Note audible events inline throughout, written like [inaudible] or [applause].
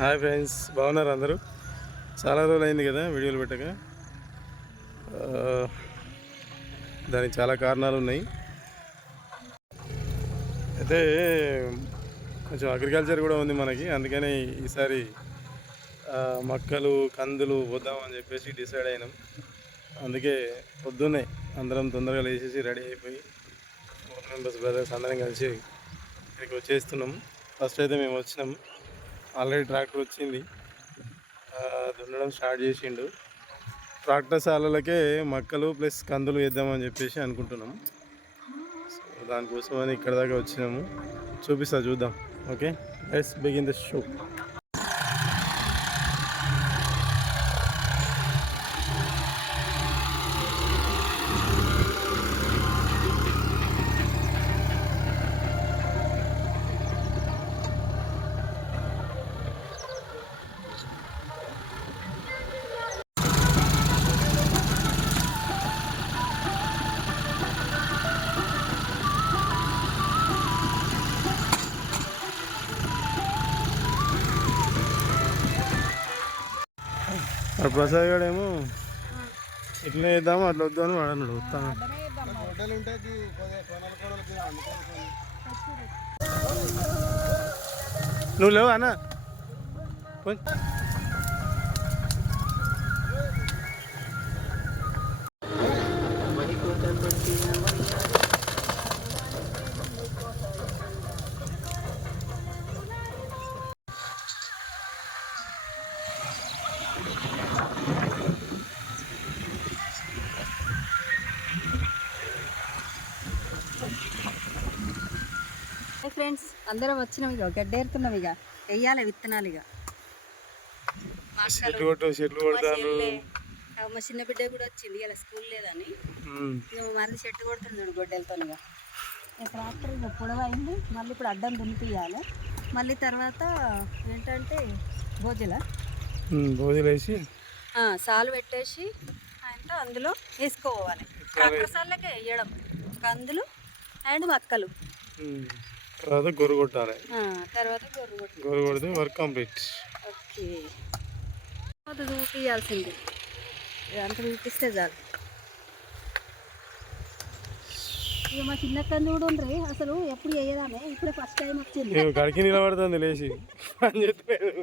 Hi friends బాగున్నారు అందరూ? చాలా రోజులు అయింది కదా వీడియోలు పెట్టక. దానికి చాలా కారణాలు ఉన్నాయి. అయితే కొంచెం అగ్రికల్చర్ కూడా ఉంది మనకి. అందుకని ఈసారి మక్కలు కందులు వద్దామని చెప్పేసి డిసైడ్ అయినాం. అందుకే పొద్దున్నే అందరం తొందరగా లేచేసి రెడీ అయిపోయి ఫోర్ మెంబర్స్ బ్రదర్స్ అందరం కలిసి ఇక్కడికి వచ్చేస్తున్నాం. ఫస్ట్ అయితే మేము వచ్చినాం. ఆల్రెడీ ట్రాక్టర్ వచ్చింది. దున్నడం స్టార్ట్ చేసిండు. ట్రాక్టర్ సాలలకే మక్కలు ప్లస్ కందులు వేద్దామని చెప్పేసి అనుకుంటున్నాం. సో దానికోసమని ఇక్కడ దాకా వచ్చినాము. చూపిస్తా చూద్దాం. Okay? Let's begin the show Prasad garu ఇట్లా వేద్దాము అట్లా వద్దు అని వాడు అన్నాడు వస్తాను నువ్వు లేవు అన్న? అందరం వచ్చినాం ఇక గడ్డేరుతున్నాం ఇక వెయ్యాలి విత్తనాలు ఇక మా చిన్న బిడ్డ కూడా వచ్చింది ఇలా స్కూల్ లేదని. ఉమ్. ఇక మా మరిది చెట్టు కొడుతున్నాడు గొడ్డలతో ఇక ఇక ట్రాక్టర్ ఇక పొడవైంది మళ్ళీ ఇప్పుడు అడ్డం దున్నిపియాలి మళ్ళీ తర్వాత ఏంటంటే భోజల. వేసి. సాలు పెట్టేసి ఆయనతో అందులో వేసుకోవాలి. ట్రాక్టర్ సార్లకే వేయడం. కందులు అండ్ మక్కలు. తర్వాత గొర్రు కొట్టాలి ఆ, తర్వాత గొర్రె కొడితే వర్క్ కంప్లీట్. ఓకే. చూపించాల్సింది అంత చూపిస్తే చాలు. ఇక మా చిన్న కంది కూడా ఉండ్రి అసలు ఎప్పుడు వేయదామే ఇప్పుడే ఫస్ట్ టైం వచ్చింది. గడికి నిలబడుతుంది లేచి. అని చెప్పలేదు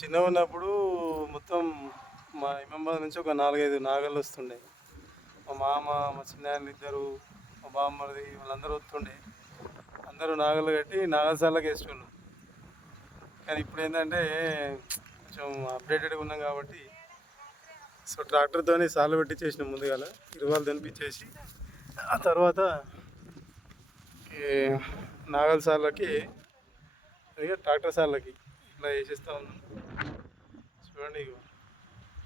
చిన్నగా ఉన్నప్పుడు మొత్తం మా ఇమ్మంబాద్ నుంచి ఒక నాలుగైదు నాగళ్ళు వస్తుండే. మా మామ మా చిన్నాయన ఇద్దరు మా బామ్మది వాళ్ళందరూ వస్తుండే. అందరూ నాగళ్ళు కట్టి నాగలసార్లకు వేసేవాళ్ళు. కానీ ఇప్పుడు ఏంటంటే కొంచెం అప్డేటెడ్గా ఉన్నాం కాబట్టి సో ట్రాక్టర్తోనే సాలు పెట్టి చేసిన ముందుగాల. ఇరువాలు తినిపించేసి ఆ తర్వాత ఈ నాగల సార్లకి ఇక ట్రాక్టర్ సార్లకి ఇట్లా వేసేస్తా ఉన్నాం. చూడండి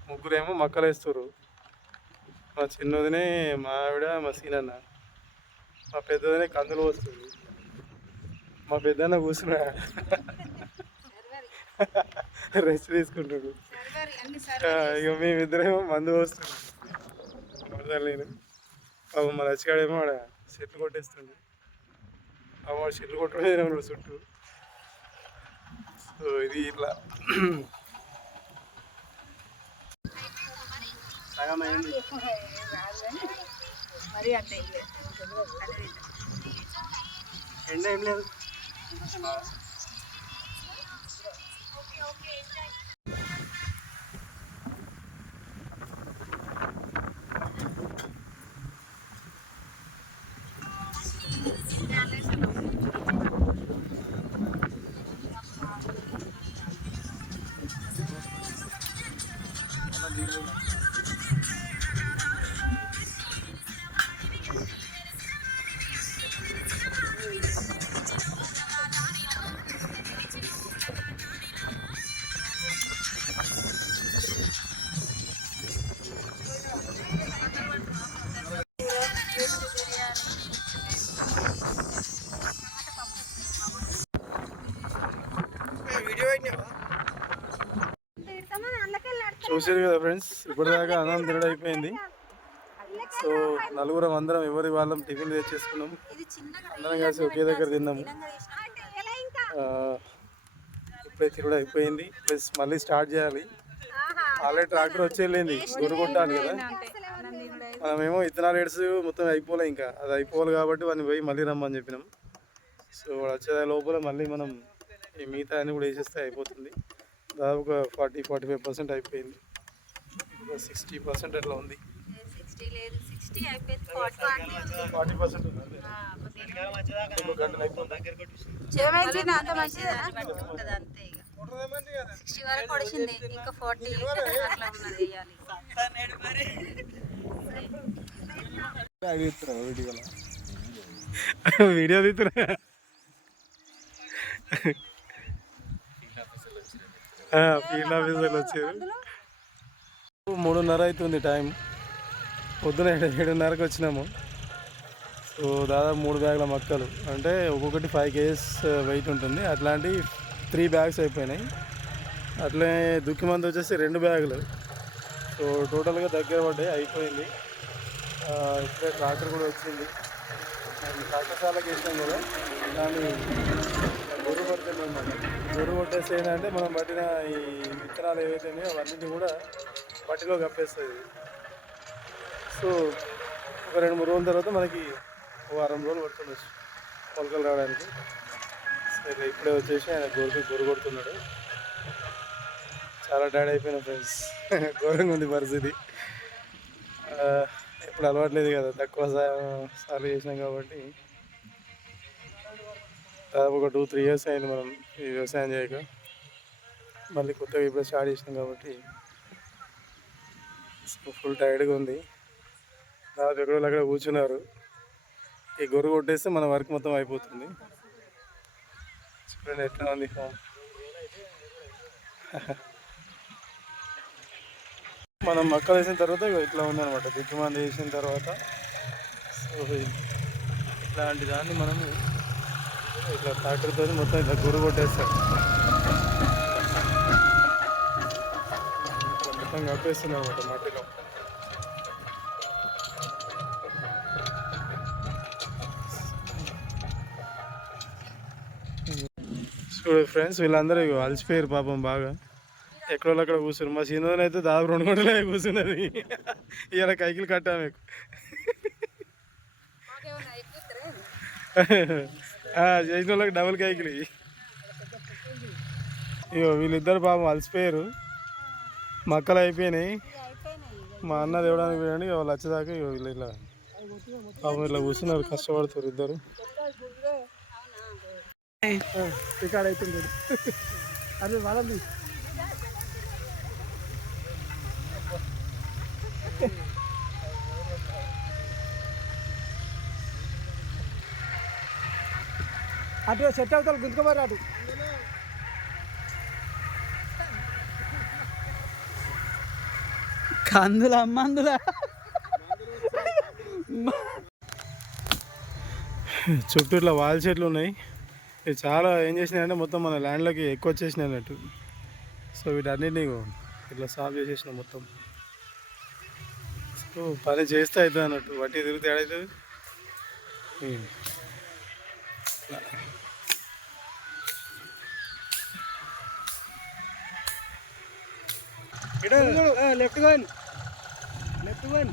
ముగ్గురేమో మక్కలు వేస్తారు మా చిన్నదినే మా ఆవిడ మా సీనన్న. మా పెద్దదినే కందులు వస్తుంది మా పెద్దన్న కూర్చున్నాడు రెస్ట్ తీసుకుంటాడు ఇక మేమిద్దరేమో మందు పోస్తున్నాం. నేను. పాపం మా రచిగాడేమో ఆడ చెట్లు కొట్టేస్తుండే. పాపం వాడు చెట్లు కొట్టడం చుట్టూ. సో ఇది ఇట్లా. సగం అయింది మరి అంటే ఎండ ఏం లేదు చూసారు కదా ఫ్రెండ్స్? ఇప్పటిదాకా అన్నం తినడం అయిపోయింది. సో నలుగురం అందరం ఎవరి వాళ్ళం టిఫిన్ తెచ్చేసుకున్నాం. అందరం కలిసి ఒకే దగ్గర తిన్నాము. ఇప్పుడే తినడం అయిపోయింది. ప్లస్ మళ్ళీ స్టార్ట్ చేయాలి. ఆల్రెడీ ట్రాక్టర్ వచ్చి వెళ్ళింది. గురు కొట్టాలి కదా. మనమేమో ఇత్తనాలు ఏడ్స్ మొత్తం అయిపోలే ఇంకా. అది అయిపోవాలి కాబట్టి వాడిని పోయి మళ్ళీ రమ్మని చెప్పినాం. సో వాడు వచ్చే లోపల మళ్ళీ మనం ఈ మిగతా అన్ని కూడా వేసేస్తే అయిపోతుంది. దాదాపు ఒక ఫార్టీ ఫార్టీ ఫైవ్ పర్సెంట్ అయిపోయింది. సిక్స్టీ పర్సెంట్ అట్లా ఉంది. ఫార్టీ పర్సెంట్ గంటలు అయిపోతుంది సిక్స్టీ వరకు ఇంకా ఫార్టీ అట్లా ఉన్నది [laughs] వీడియో తీస్తున్నా. ఫీల్డ్ ఆఫీసర్లు వచ్చారు మూడున్నర అవుతుంది టైం. పొద్దున ఏడు- ఏడున్నరకు వచ్చినాము. సో దాదాపు మూడు బ్యాగుల మొక్కలు. అంటే ఒక్కొక్కటి ఫైవ్ కేజెస్ వెయిట్ ఉంటుంది. అట్లాంటి త్రీ బ్యాగ్స్ అయిపోయినాయి. అట్లే దుక్కి మంది వచ్చేసి రెండు బ్యాగులు. సో టోటల్గా దగ్గర పడ్డాయి అయిపోయింది. ఇప్పుడే ట్రాక్టర్ కూడా వచ్చింది. ట్రాక్టర్ కాకసాలకి వేసాం కదా. దాన్ని గొర్రు పడుతుంది అనమాట కొట్టేస్తే ఏంటంటే మనం పట్టిన ఈ విత్తనాలు ఏవైతే ఉన్నాయో అవన్నింటినీ కూడా పట్టిలో కప్పేస్తుంది సో ఒక రెండు మూడు రోజుల తర్వాత మనకి వారం రోజులు పడుతుండొచ్చు మొలకలు రావడానికి. సో ఇప్పుడే వచ్చేసి ఆయన గొర్రె గొర్రె కొడుతున్నాడు. చాలా డాడ్ అయిపోయిన ఫ్రెండ్స్. [laughs] ఘోరంగా ఉంది పరిస్థితి. ఇప్పుడు అలవాట్లేదు కదా తక్కువ సార్లు చేసినాం కాబట్టి. దాదాపు ఒక టూ త్రీ ఇయర్స్ అయింది మనం ఈ వ్యవసాయం చేయక. మళ్ళీ కొత్తగా ఇప్పుడు స్టార్ట్ చేసినాం కాబట్టి ఫుల్ టైర్డ్గా ఉంది. దాదాపు ఎక్కడో అక్కడ కూర్చున్నారు. ఈ గొర్రె కొట్టేస్తే మన వర్క్ మొత్తం అయిపోతుంది. చూడండి ఎట్లా ఉంది ఫామ్ మనం మక్కలు వేసిన తర్వాత ఇట్లా ఉంది అనమాట వేసిన తర్వాత. సో ఇట్లాంటి దాన్ని మనము ఇట్లా ట్రాక్టర్తో మొత్తం ఇట్లా గురు కొట్టేస్తాం ఇట్లా మొత్తం కప్పేస్తున్నాం అనమాట మట్టిలో. చూడు ఫ్రెండ్స్ వీళ్ళందరూ అలసిపోయారు పాపం బాగా. ఎక్కడో అక్కడ కూర్చున్నారు. మా సీనియర్ అయితే దాదాపు రెండు గంటలే కూర్చున్నది. ఇవాళ కైకిలు కట్టా మీకు. ఆ, [laughs] చేసిన వాళ్ళకి డబుల్ కైకిలు. ఇగో వీళ్ళిద్దరు పాపం అలసిపోయారు. మక్కలు అయిపోయినాయి. మా అన్న తేవడానికి పోయాడు వాళ్ళు వచ్చేదాకా ఇగో వీళ్ళు ఇలా పాపం ఇట్లా కూర్చున్నారు కష్టపడుతారు ఇద్దరు. ఇక్కడ అవుతుంది అది వాళ్ళది. అటు సెట్ అవుతారు గుంతుకోమారు అటు కందుల మందుల. చుట్టూ ఇట్లా వాల్ చెట్లు ఉన్నాయి. ఇవి చాలా ఏం చేసినాయంటే మొత్తం మన ల్యాండ్లోకి ఎక్కువ వచ్చేసినాయి అన్నట్టు. సో వీటన్నిటిని ఇట్లా సాల్వ్ చేసేసిన మొత్తం. సో పని చేస్తే అవుతుంది అన్నట్టు. వట్టి తిరిగితే ఏడవుతుంది లెఫ్ట్ వన్ లెఫ్ట్ వన్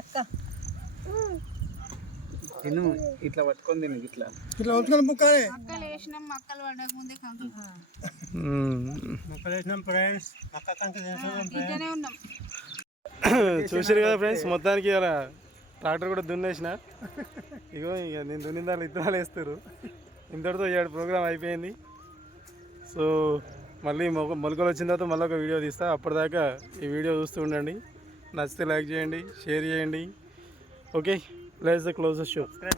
అక్క. తిను ఇట్లా పట్టుకొని తిను ఇట్లా. ఇట్లా ఉంచుకొని ముక్కాలి. అక్కలు వేసినాం మక్కలు పడక ముందే కంకు మొక్కలు వేసినాం ఫ్రెండ్స్ అక్క కంకి ఇంట్లోనే ఉన్నాం. [coughs] చూసారు కదా ఫ్రెండ్స్ మొత్తానికి ఇలా ట్రాక్టర్ కూడా దున్నేసిన. ఇగో ఇక నేను దున్నిన దాంట్లో ఇత్తనాలు వేస్తారు ఇంతటితో ఏడు ప్రోగ్రామ్ అయిపోయింది. సో మళ్ళీ మొలకలు వచ్చిన తర్వాత మళ్ళీ ఒక వీడియో తీస్తా. అప్పటిదాకా ఈ వీడియో చూస్తూ ఉండండి. నచ్చితే లైక్ చేయండి షేర్ చేయండి. Okay let's the close show.